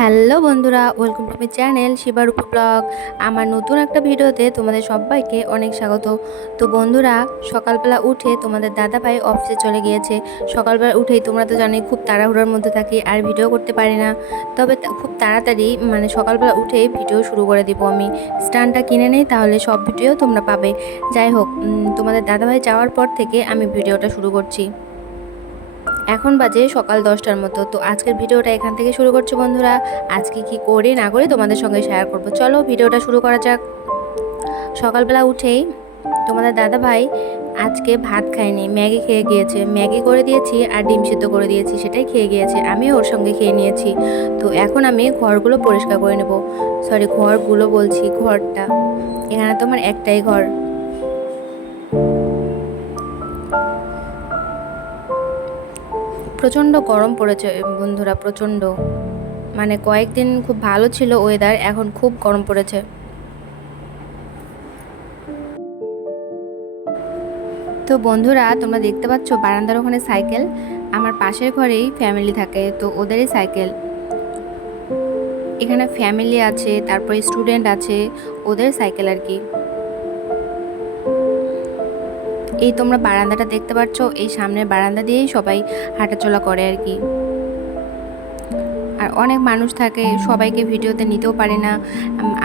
Hello বন্ধুরা, welcome to my channel Shibarupa blog. আমার নতুন একটা ভিডিওতে তোমাদের সবাইকে অনেক স্বাগত। তো বন্ধুরা, সকালবেলা উঠে তোমাদের দাদাভাই অফিসে চলে গিয়েছে। সকালবেলা উঠেই তোমরা তো জানোই খুব তাড়াহুড়োর মধ্যে থাকি আর ভিডিও করতে পারি না। তবে খুব তাড়াতাড়ি সকালবেলা উঠেই ভিডিও শুরু করে দিব। আমি স্ট্যান্ডটা কিনে নেই, তাহলে সব ভিডিও তোমরা পাবে। যাই হোক, তোমাদের দাদাভাই যাওয়ার পর থেকে আমি ভিডিওটা শুরু করছি। এখন বাজে সকাল 10টার মতো। তো আজকের ভিডিওটা এখান থেকে শুরু করছি বন্ধুরা। আজকে কি করি না করি তোমাদের সঙ্গে শেয়ার করব। চলো ভিডিওটা শুরু করা যাক। সকালবেলা উঠেই তোমাদের দাদা ভাই আজকে ভাত খায়নি, ম্যাগি খেয়ে গিয়েছে। ম্যাগি করে দিয়েছি আর ডিম সিদ্ধ করে দিয়েছি, সেটাই খেয়ে গিয়েছে। আমিও ওর সঙ্গে খেয়ে নিয়েছি। তো এখন আমি ঘরগুলো পরিষ্কার করে নেব। সরি, ঘরগুলো বলছি, ঘরটা। এখানে তো আমার একটাই ঘর। প্রচণ্ড গরম পড়েছে বন্ধুরা, প্রচণ্ড। কয়েকদিন খুব ভালো ছিল ওয়েদার, এখন খুব গরম পড়েছে। তো বন্ধুরা, তোমরা দেখতে পাচ্ছ বারান্দার ওখানে সাইকেল। আমার পাশের ঘরেই ফ্যামিলি থাকে, তো ওদেরই সাইকেল। এখানে ফ্যামিলি আছে, তারপরে স্টুডেন্ট আছে, ওদের সাইকেল আর কি। এই তোমরা বারান্দাটা দেখতে পাচ্ছ, এই সামনের বারান্দা দিয়েই সবাই হাঁটাচলা করে আর কি। আর অনেক মানুষ থাকে, সবাইকে ভিডিওতে নিতেও পারে না।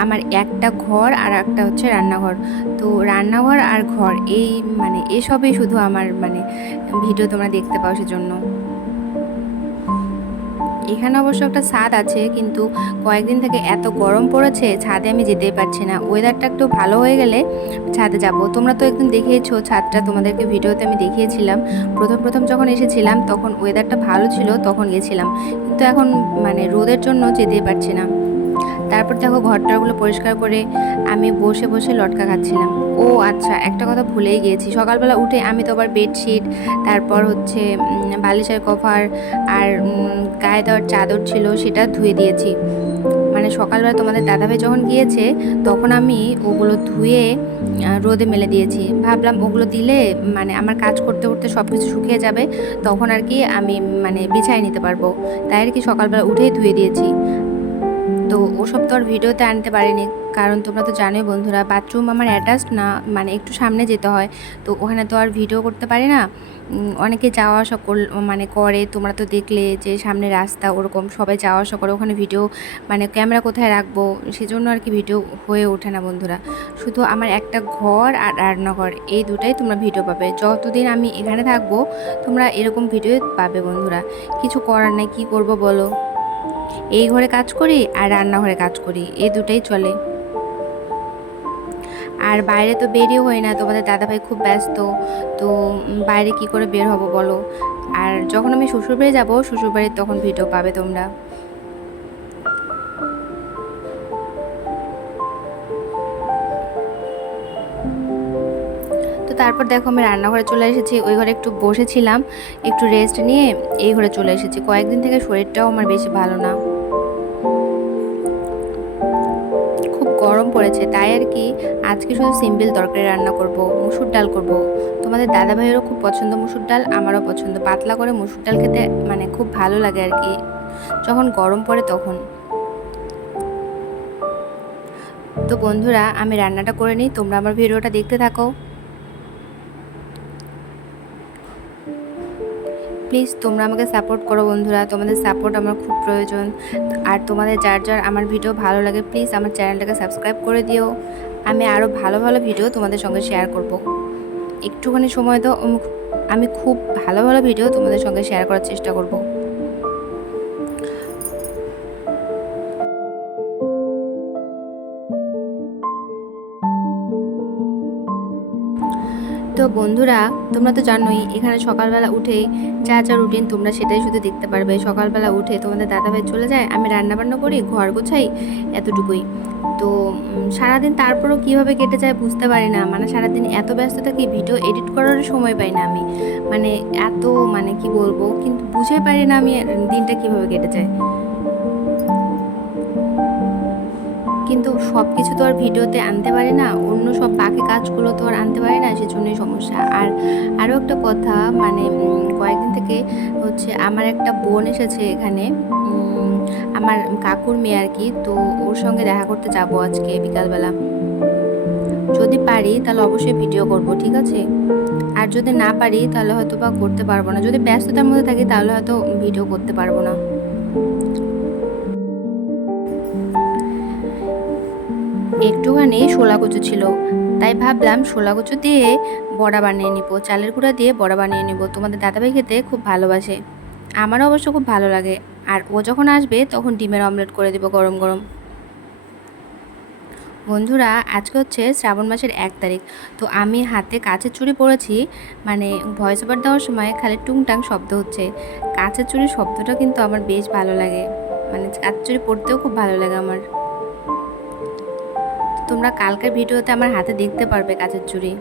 আমার একটা ঘর আর একটা হচ্ছে রান্নাঘর। তো রান্নাঘর আর ঘর এই এসবই শুধু আমার ভিডিও তোমরা দেখতে পাও সেজন্য। এখানে অবশ্য একটা ছাদ আছে, কিন্তু কয়েকদিন থেকে এত গরম পড়েছে, ছাদে আমি যেতেই পারছি না। ওয়েদারটা একটু ভালো হয়ে গেলে ছাদে যাব। তোমরা তো একদিন দেখিয়েছো ছাদটা, তোমাদেরকে ভিডিওতে আমি দেখিয়েছিলাম। প্রথম যখন এসেছিলাম তখন ওয়েদারটা ভালো ছিল, তখন গেছিলাম। কিন্তু এখন রোদের জন্য যেতেই পারছি না। তারপর দেখো ঘরটারগুলো পরিষ্কার করে আমি বসে বসে লটকা খাচ্ছিলাম। ও আচ্ছা, একটা কথা ভুলেই গিয়েছি। সকালবেলা উঠে আমি তো আবার বেডশিট, তারপর হচ্ছে বালিশের কভার আর গায়ে দেওয়ার চাদর ছিল, সেটা ধুয়ে দিয়েছি। সকালবেলা তোমাদের দাদাভাই যখন গিয়েছে তখন আমি ওগুলো ধুয়ে রোদে মেলে দিয়েছি। ভাবলাম ওগুলো দিলে আমার কাজ করতে করতে সব কিছু শুকিয়ে যাবে, তখন আর কি আমি বিছাই নিতে পারবো। তাই আর কি সকালবেলা উঠেই ধুয়ে দিয়েছি। তো ওসব তো আর ভিডিওতে আনতে পারিনি, কারণ তোমরা তো জানোই বন্ধুরা, বাথরুম আমার অ্যাটাচড না, একটু সামনে যেতে হয়। তো ওখানে তো আর ভিডিও করতে পারি না। অনেকে যাওয়া আসা করে, তোমরা তো দেখলে যে সামনে রাস্তা, ওরকম সবাই যাওয়া আসা করে, ওখানে ভিডিও ক্যামেরা কোথায় রাখবো, সেজন্য আর কি ভিডিও হয়ে ওঠে না বন্ধুরা। শুধু আমার একটা ঘর আর রান্নাঘর, এই দুটাই তোমরা ভিডিও পাবে। যতদিন আমি এখানে থাকবো তোমরা এরকম ভিডিও পাবে বন্ধুরা। কিছু করার নেই, কী করবো বলো। এই ঘরে কাজ করি আর রান্নাঘরে কাজ করি, এই দুটাই চলে। আর বাইরে তো বেরিয়ে হয় না, তোমাদের দাদাভাই খুব ব্যস্ত। তো বাইরে কি করে বের হব বলো। আর যখন আমি শ্বশুরবাড়ি যাবো, শ্বশুরবাড়ির তখন ভিডিও পাবে তোমরা। তো তারপর দেখো আমি রান্নাঘরে চলে এসেছি। ওই ঘরে একটু বসেছিলাম, একটু রেস্ট নিয়ে এই ঘরে চলে এসেছি। কয়েকদিন থেকে শরীরটাও আমার বেশি ভালো না, গরম পড়েছে, তাই আর কি আজকে শুধু সিম্পল তরকারি রান্না করব, মুসুর ডাল করব। তোমাদের দাদা ভাইয়েরও খুব পছন্দ মুসুর ডাল, আমারও পছন্দ। পাতলা করে মুসুর ডাল খেতে খুব ভালো লাগে আর কি, যখন গরম পড়ে তখন। তো বন্ধুরা, আমি রান্নাটা করে নিই, তোমরা আমার ভিডিওটা দেখতে থাকো। প্লিজ তোমরা আমাকে সাপোর্ট করো বন্ধুরা, তোমাদের সাপোর্ট আমার খুব প্রয়োজন। আর তোমাদের যার যার আমার ভিডিও ভালো লাগে, প্লিজ আমার চ্যানেলটাকে সাবস্ক্রাইব করে দিও। আমি আরও ভালো ভালো ভিডিও তোমাদের সঙ্গে শেয়ার করব। একটুখানি সময় দাও, আমি খুব ভালো ভালো ভিডিও তোমাদের সঙ্গে শেয়ার করার চেষ্টা করব। তো বন্ধুরা, তোমরা তো জানোই এখানে সকালবেলা উঠেই যা যা রুটিন তোমরা সেটাই শুধু দেখতে পারবে। সকালবেলা উঠে তোমাদের দাদাভাই চলে যায়, আমি রান্নাবান্না করি, ঘর গোছাই, এতটুকুই। তো সারাদিন তারপরও কীভাবে কেটে যায় বুঝতে পারি না। সারাদিন এত ব্যস্ত থাকি, ভিডিও এডিট করার সময় পাই না আমি। এত কি বলবো, কিন্তু বুঝে পারি না আমি দিনটা কীভাবে কেটে যায়। কিন্তু সব কিছু তো আর ভিডিওতে আনতে পারি না, অন্য সব বাকি কাজগুলো তো আর আনতে পারি না, সেজন্যই সমস্যা। আর আরও একটা কথা, কয়েকদিন থেকে হচ্ছে আমার একটা বোন এসেছে এখানে আমার কাকুর মেয়ে আর কি, তো ওর সঙ্গে দেখা করতে যাব আজকে বিকালবেলা। যদি পারি তাহলে অবশ্যই ভিডিও করব, ঠিক আছে? আর যদি না পারি তাহলে হয়তো বা করতে পারবো না, যদি ব্যস্ততার মধ্যে থাকি তাহলে হয়তো ভিডিও করতে পারবো না। একটুখানি শোলা কচু ছিল, তাই ভাবলাম শোলা কচু দিয়ে বড়া বানিয়ে নিব, চালের গুঁড়া দিয়ে বড়া বানিয়ে নিব। তোমাদের দাদাভাই খেতে খুব ভালোবাসে, আমারও অবশ্য খুব ভালো লাগে। আর ও যখন আসবে তখন ডিমের অমলেট করে দেবো গরম গরম। বন্ধুরা, আজকে হচ্ছে শ্রাবণ মাসের 1 তারিখ। তো আমি হাতে কাচের চুড়ি পরেছি, মানে ভয়েস ওভার দেওয়ার সময় খালি টুংটাং শব্দ হচ্ছে। কাচের চুড়ির শব্দটা কিন্তু আমার বেশ ভালো লাগে, মানে কাচের চুড়ি পরতেও খুব ভালো লাগে আমার। তোমরা কালকের ভিডিওতে আমার হাতে দেখতে পারবে কাচের চুড়ি।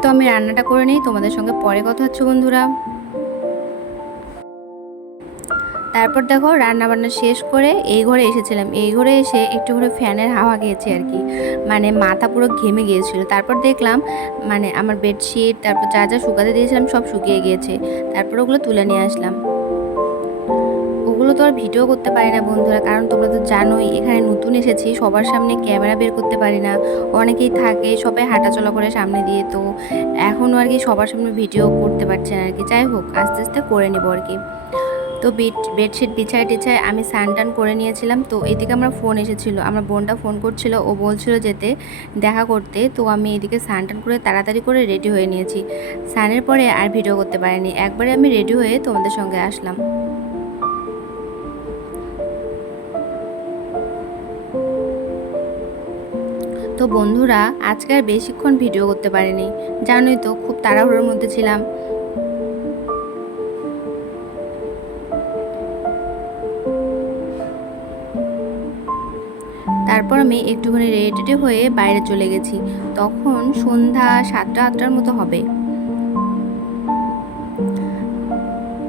তো আমি রান্নাটা করে নিই, তোমাদের সঙ্গে পরে কথা হচ্ছে বন্ধুরা। তারপর দেখো রান্না বান্না শেষ করে এই ঘরে এসেছিলাম, এই ঘরে এসে একটু করে ফ্যানের হাওয়া খেয়েছি আর কি, মানে মাথা পুরো ঘেমে গিয়েছিল। তারপর দেখলাম মানে আমার বেডশিট তারপর যা যা শুকাতে দিয়েছিলাম সব শুকিয়ে গিয়েছে, তারপর ওগুলো তুলে নিয়ে আসলাম। ওগুলো তো আর ভিডিও করতে পারি না বন্ধুরা, কারণ তোমরা তো জানোই এখানে নতুন এসেছি, সবার সামনে ক্যামেরা বের করতে পারি না। অনেকেই থাকে, সবাই হাঁটাচলা করে সামনে দিয়ে, তো এখনও আর কি সবার সামনে ভিডিও করতে পারছে না আর কি। যাই হোক, আস্তে আস্তে করে নেবো আর কি। তো বেডশিট বিছায় টিছায় আমি স্নান টান করে নিয়েছিলাম। তো এদিকে আমার ফোন এসেছিলো, আমার বোনটা ফোন করছিল, ও বলছিল যেতে দেখা করতে। তো আমি এদিকে স্নান টান করে তাড়াতাড়ি করে রেডি হয়ে নিয়েছি। স্নানের পরে আর ভিডিও করতে পারিনি, একবারে আমি রেডি হয়ে তোমাদের সঙ্গে আসলাম। তো বন্ধুরা, আজকে আর বেশিক্ষণ ভিডিও করতে পারিনি, জানোই তো খুব তাড়াহুড়োর মধ্যে ছিলাম। তারপর আমি একটুখানি রেডি হয়ে বাইরে চলে গেছি, তখন সন্ধ্যা 7টা-8টার মতো হবে।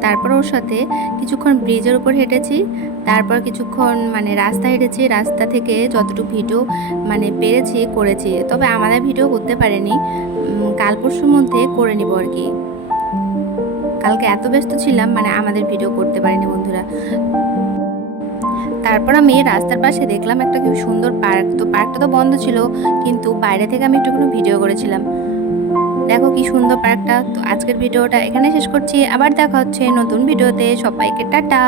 তারপর ওর সাথে কিছুক্ষণ ব্রিজের উপর হেঁটেছি, তারপর কিছুক্ষণ মানে রাস্তা হেঁটেছি, রাস্তা থেকে যতটুকু ভিডিও মানে পেরেছি করেছি, তবে আমাদের ভিডিও করতে পারিনি, কাল পরশুর মধ্যে করে নিব আর কি। কালকে এত ব্যস্ত ছিলাম মানে আমাদের ভিডিও করতে পারিনি বন্ধুরা। তারপর আমি রাস্তার পাশে দেখলাম একটা খুব সুন্দর পার্ক, তো পার্কটা তো বন্ধ ছিল, কিন্তু বাইরে থেকে আমি একটুখানি ভিডিও করেছিলাম। দেখো কি সুন্দর পার্কটা। তো আজকের ভিডিওটা এখানে শেষ করছি, আবার দেখা হচ্ছে নতুন ভিডিওতে। সবাইকে টাটা।